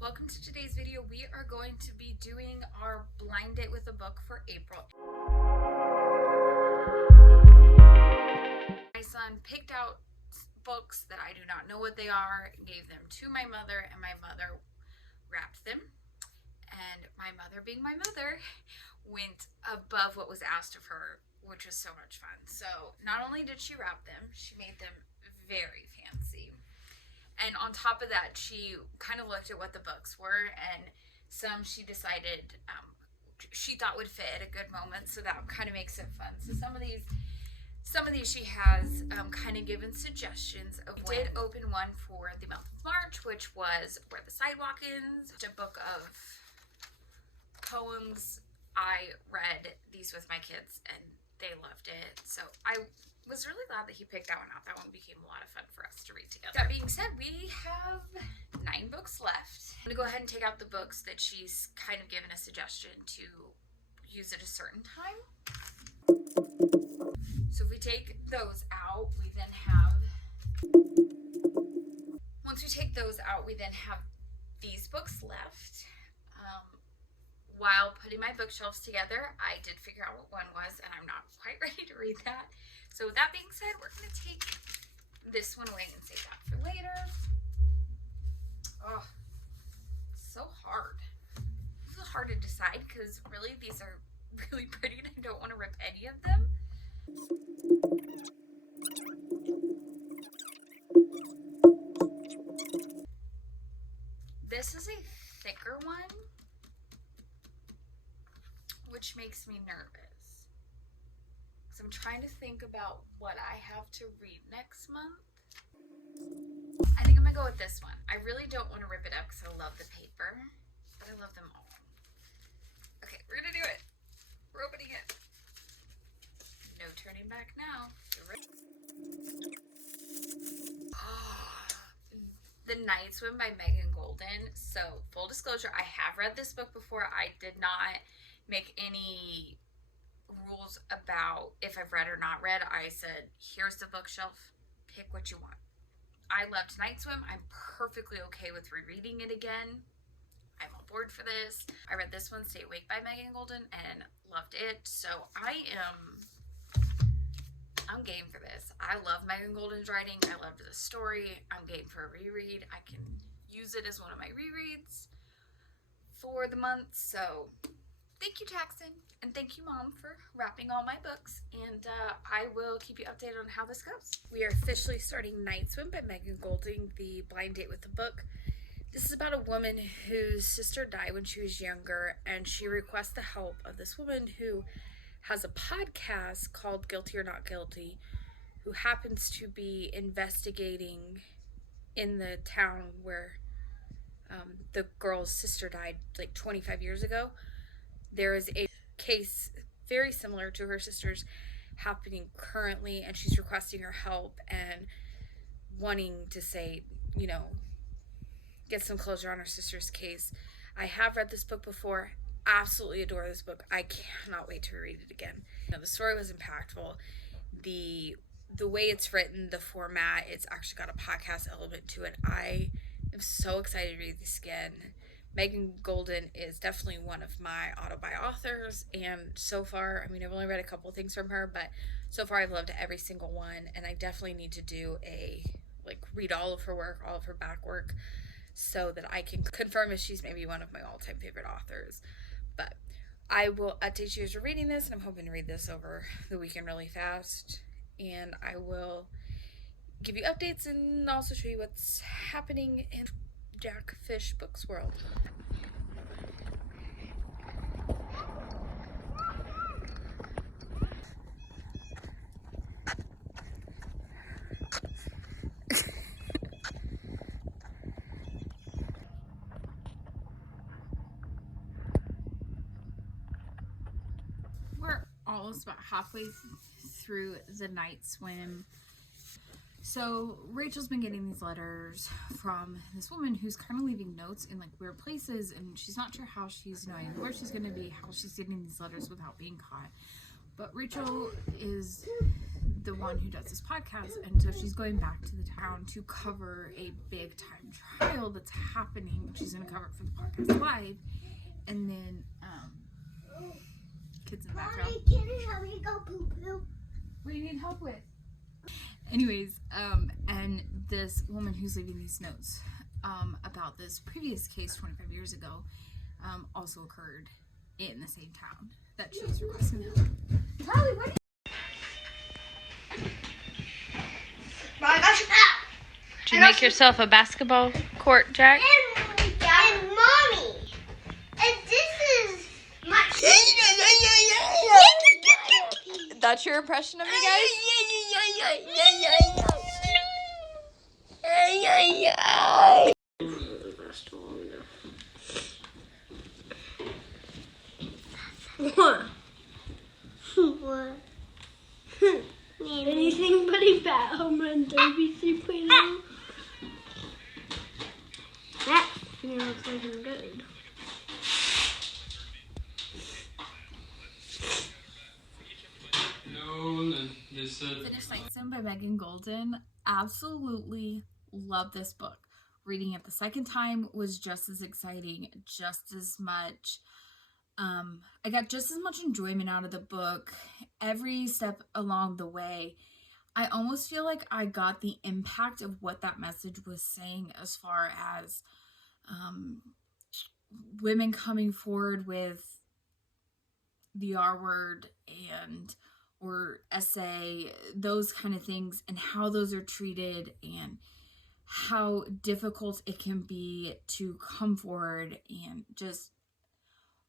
Welcome to today's video. We are going to be doing our blind date with a book for April. My son picked out books that I do not know what they are, gave them to my mother, and my mother wrapped them. And my mother, being my mother, went above what was asked of her, which was so much fun. So not only did she wrap them, she made them very fancy. And on top of that, she kind of looked at what the books were, and some she decided she thought would fit at a good moment, so that kind of makes it fun. So some of these she has kind of given suggestions of when. We did open one for the month of March, which was Where the Sidewalk Ends, a book of poems. I read these with my kids, and they loved it. So I was really glad that he picked that one out. That one became a lot of fun for us to read together. That being said, we have 9 books left. I'm going to go ahead and take out the books that she's kind of given a suggestion to use at a certain time. So if we take those out, we then have... Once we take those out, we then have these books left. While putting my bookshelves together, I did figure out what one was, and I'm not quite ready to read that. So with that being said, we're going to take this one away and save that for later. Oh, so hard. This is hard to decide because really these are really pretty and I don't want to rip any of them. This is a thicker one, which makes me nervous. So I'm trying to think about what I have to read next month. I think I'm gonna go with this one. I really don't want to rip it up because I love the paper, but I love them all. Okay, we're gonna do it. We're opening it. No turning back now. The Night Swim by Megan Golden. So full disclosure, I have read this book before. I did not make any rules about if I've read or not read. I said, here's the bookshelf, pick what you want. I loved Night Swim. I'm perfectly okay with rereading it again. I'm on board for this. I read this one, Stay Awake by Megan Golden, and loved it. So I'm game for this. I love Megan Golden's writing. I loved the story. I'm game for a reread. I can use it as one of my rereads for the month. So thank you, Jackson, and thank you, Mom, for wrapping all my books, and I will keep you updated on how this goes. We are officially starting Night Swim by Megan Golden, the blind date with the book. This is about a woman whose sister died when she was younger, and she requests the help of this woman who has a podcast called Guilty or Not Guilty, who happens to be investigating in the town where the girl's sister died like 25 years ago. There is a case very similar to her sister's happening currently, and she's requesting her help and wanting to say, you know, get some closure on her sister's case. I have read this book before. Absolutely adore this book. I cannot wait to read it again. You know, the story was impactful. The way it's written, the format, it's actually got a podcast element to it. I am so excited to read this again. Megan Golden is definitely one of my auto-buy authors, and so far, I mean, I've only read a couple things from her, but so far I've loved every single one, and I definitely need to do read all of her work, all of her back work, so that I can confirm if she's maybe one of my all-time favorite authors. But I will update you as you're reading this, and I'm hoping to read this over the weekend really fast, and I will give you updates and also show you what's happening in Jack Fish Books world. We're almost about halfway through the Night Swim. So Rachel's been getting these letters from this woman who's kind of leaving notes in like weird places, and she's not sure how she's knowing where she's going to be, how she's getting these letters without being caught. But Rachel is the one who does this podcast, and so she's going back to the town to cover a big time trial that's happening. She's going to cover it for the podcast live, and then kids in the background. Mommy, can you help me go poo poo? What do you need help with? Anyways, and this woman who's leaving these notes about this previous case 25 years ago also occurred in the same town that she's requesting help. Charlie, what? Did you make yourself a basketball court, Jack? And Mommy, and this is my. That's your impression of me, guys? What? Anything but a bat home run derby 3.0. That looks like I'm good. Finished Night Sim by Megan Golden. Absolutely love this book. Reading it the second time was just as exciting, just as much. I got just as much enjoyment out of the book every step along the way. I almost feel like I got the impact of what that message was saying as far as women coming forward with the R word and or SA, those kind of things, and how those are treated and how difficult it can be to come forward, and just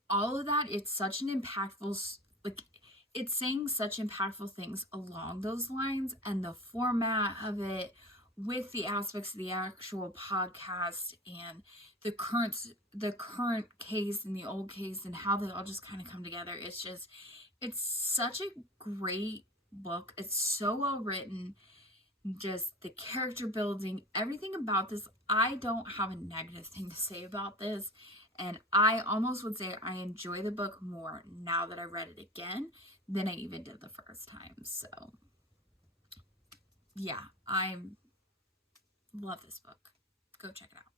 all of that. It's such an impactful, like, it's saying such impactful things along those lines, and the format of it with the aspects of the actual podcast and the current case and the old case and how they all just kind of come together. It's such a great book. It's so well written. Just the character building, everything about this. I don't have a negative thing to say about this. And I almost would say I enjoy the book more now that I read it again than I even did the first time. So, yeah, I love this book. Go check it out.